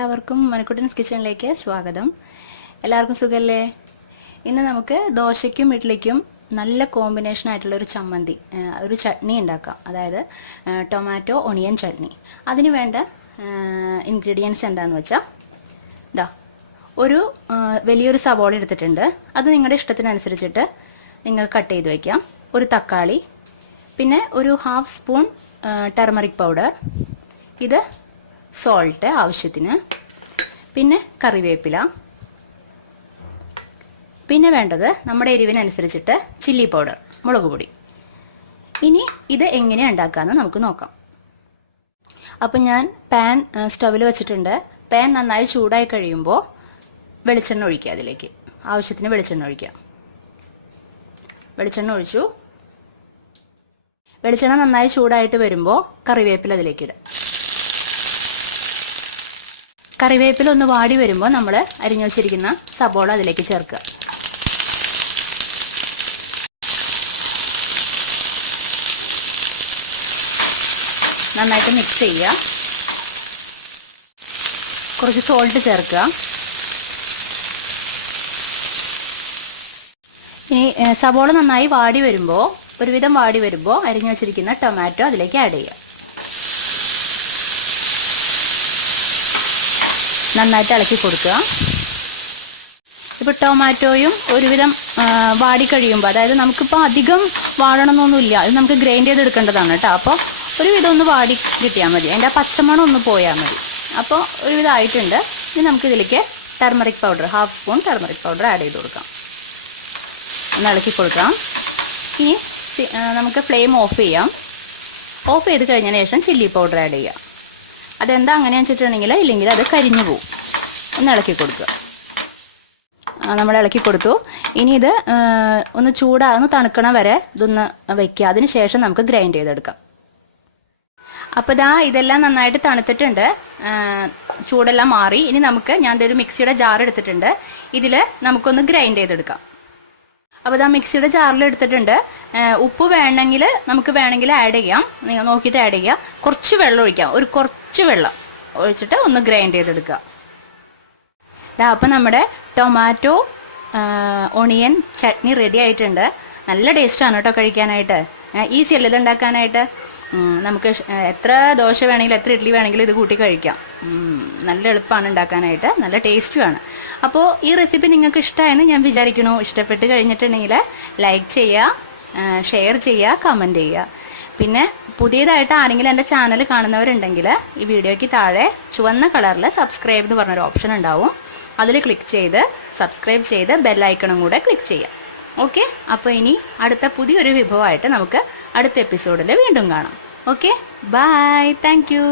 എല്ലാവർക്കും മണിക്കുട്ടൻസ് കിച്ചണിലേക്ക് സ്വാഗതം. എല്ലാവർക്കും സുഖല്ലേ? ഇന്ന് നമുക്ക് ദോശയ്ക്കും ഇഡ്ഡലിക്കും നല്ല കോമ്പിനേഷൻ ആയിട്ടുള്ള ഒരു ചമ്മന്തി, ഒരു ചട്നി ഉണ്ടാക്കാം. അതായത് ടൊമാറ്റോ ഒണിയൻ ചട്നി. അതിന് വേണ്ട ഇൻഗ്രീഡിയൻസ് എന്താണെന്ന് വെച്ചാൽ ഇതാ, ഒരു വലിയൊരു സവോള എടുത്തിട്ടുണ്ട്. അത് നിങ്ങളുടെ ഇഷ്ടത്തിനനുസരിച്ചിട്ട് നിങ്ങൾ കട്ട് ചെയ്ത് വയ്ക്കാം. ഒരു തക്കാളി, പിന്നെ ഒരു ഹാഫ് സ്പൂൺ ടർമറിക് പൗഡർ, ഇത് സോൾട്ട് ആവശ്യത്തിന്, പിന്നെ കറിവേപ്പില, പിന്നെ വേണ്ടത് നമ്മുടെ എരിവിനനുസരിച്ചിട്ട് ചില്ലി പൗഡർ, മുളക് പൊടി. ഇനി ഇത് എങ്ങനെയാണ് ഉണ്ടാക്കാമെന്ന് നമുക്ക് നോക്കാം. അപ്പം ഞാൻ പാൻ സ്റ്റവിൽ വെച്ചിട്ടുണ്ട്. പാൻ നന്നായി ചൂടായി കഴിയുമ്പോൾ വെളിച്ചെണ്ണ ഒഴിക്കുക. അതിലേക്ക് ആവശ്യത്തിന് വെളിച്ചെണ്ണ ഒഴിക്കുക. വെളിച്ചെണ്ണ ഒഴിച്ചു. വെളിച്ചെണ്ണ നന്നായി ചൂടായിട്ട് വരുമ്പോൾ കറിവേപ്പില അതിലേക്ക് ഇടുക. കറിവേപ്പില ഒന്ന് വാടി വരുമ്പോൾ നമ്മൾ അരിഞ്ഞു വെച്ചിരിക്കുന്ന സബോള അതിലേക്ക് ചേർക്കുക. നന്നായിട്ട് മിക്സ് ചെയ്യുക. കുറച്ച് സോൾട്ട് ചേർക്കുക. ഇനി സബോള നന്നായി വാടി വരുമ്പോൾ, ഒരുവിധം വാടി വരുമ്പോൾ അരിഞ്ഞു വെച്ചിരിക്കുന്ന ടൊമാറ്റോ അതിലേക്ക് ആഡ് ചെയ്യുക. നന്നായിട്ട് ഇളക്കി കൊടുക്കുക. ഇപ്പോൾ ടൊമാറ്റോയും ഒരുവിധം വാടിക്കഴിയുമ്പോൾ, അതായത് നമുക്കിപ്പോൾ അധികം വാടണമെന്നൊന്നുമില്ല, അത് നമുക്ക് ഗ്രൈൻഡ് ചെയ്തെടുക്കേണ്ടതാണ് കേട്ടോ. അപ്പോൾ ഒരുവിധം ഒന്ന് വാടി കിട്ടിയാൽ മതി, അതിൻ്റെ ആ പച്ചമണം ഒന്ന് പോയാൽ മതി. അപ്പോൾ ഒരുവിധം ആയിട്ടുണ്ട്. ഇനി നമുക്കിതിലേക്ക് turmeric powder, half spoon turmeric powder add ചെയ്ത് കൊടുക്കാം. ഒന്ന് ഇളക്കി കൊടുക്കാം. ഇനി നമുക്ക് ഫ്ലെയിം ഓഫ് ചെയ്യാം. ഓഫ് ചെയ്ത് കഴിഞ്ഞതിന് ശേഷം ചില്ലി പൗഡർ ആഡ് ചെയ്യാം. അതെന്താ അങ്ങനെയാണെന്ന് വെച്ചിട്ടുണ്ടെങ്കിൽ, ഇല്ലെങ്കിൽ അത് കരിഞ്ഞു പോവും. ഒന്ന് ഇളക്കി കൊടുക്കുക. നമ്മൾ ഇളക്കി കൊടുത്തു. ഇനി ഇത് ഒന്ന് തണുക്കണ വരെ ഇതൊന്ന് വയ്ക്കുക. അതിന് ശേഷം നമുക്ക് ഗ്രൈൻഡ് ചെയ്തെടുക്കാം. അപ്പോൾ ഇതെല്ലാം നന്നായിട്ട് തണുത്തിട്ടുണ്ട്, ചൂടെല്ലാം മാറി. ഇനി ഞാൻ ഒരു മിക്സിയുടെ ജാർ എടുത്തിട്ടുണ്ട്. ഇതിൽ നമുക്കൊന്ന് ഗ്രൈൻഡ് ചെയ്തെടുക്കാം. അപ്പോൾ മിക്സിയുടെ ജാറിൽ എടുത്തിട്ടുണ്ട്. ഉപ്പ് വേണമെങ്കിൽ ആഡ് ചെയ്യാം, നിങ്ങൾ നോക്കിയിട്ട് ആഡ് ചെയ്യുക. കുറച്ച് വെള്ളം ഒഴിക്കാം, കുറച്ച് വെള്ളം ഒഴിച്ചിട്ട് ഒന്ന് ഗ്രൈൻഡ് ചെയ്തെടുക്കുക. അപ്പോൾ നമ്മുടെ ടൊമാറ്റോ ഒണിയൻ ചട്നി റെഡി ആയിട്ടുണ്ട്. നല്ല ടേസ്റ്റാണ് കേട്ടോ കഴിക്കാനായിട്ട്. ഈസി അല്ലേ ഇത് ഉണ്ടാക്കാനായിട്ട്? നമുക്ക് എത്ര ദോശ വേണമെങ്കിലും എത്ര ഇഡ്ഡലി വേണമെങ്കിലും ഇത് കൂട്ടി കഴിക്കാം. നല്ല എളുപ്പമാണ് ഉണ്ടാക്കാനായിട്ട്, നല്ല ടേസ്റ്റുമാണ്. അപ്പോൾ ഈ റെസിപ്പി നിങ്ങൾക്ക് ഇഷ്ടമായെന്ന് ഞാൻ വിചാരിക്കുന്നു. ഇഷ്ടപ്പെട്ട് കഴിഞ്ഞിട്ടുണ്ടെങ്കിൽ ലൈക്ക് ചെയ്യുക, ഷെയർ ചെയ്യുക, കമൻറ്റ് ചെയ്യുക. പിന്നെ പുതിയതായിട്ട് ആരെങ്കിലും എൻ്റെ ചാനൽ കാണുന്നവരുണ്ടെങ്കിൽ ഈ വീഡിയോയ്ക്ക് താഴെ ചുവന്ന കളറിൽ സബ്സ്ക്രൈബ് എന്ന് പറഞ്ഞൊരു ഓപ്ഷൻ ഉണ്ടാവും. അതിൽ ക്ലിക്ക് ചെയ്ത് സബ്സ്ക്രൈബ് ചെയ്ത് ബെല്ലൈക്കണും കൂടെ ക്ലിക്ക് ചെയ്യാം. ഓക്കെ, അപ്പോൾ ഇനി അടുത്ത പുതിയൊരു വിഭവമായിട്ട് നമുക്ക് അടുത്ത എപ്പിസോഡിൽ വീണ്ടും കാണാം. Okay, bye, thank U.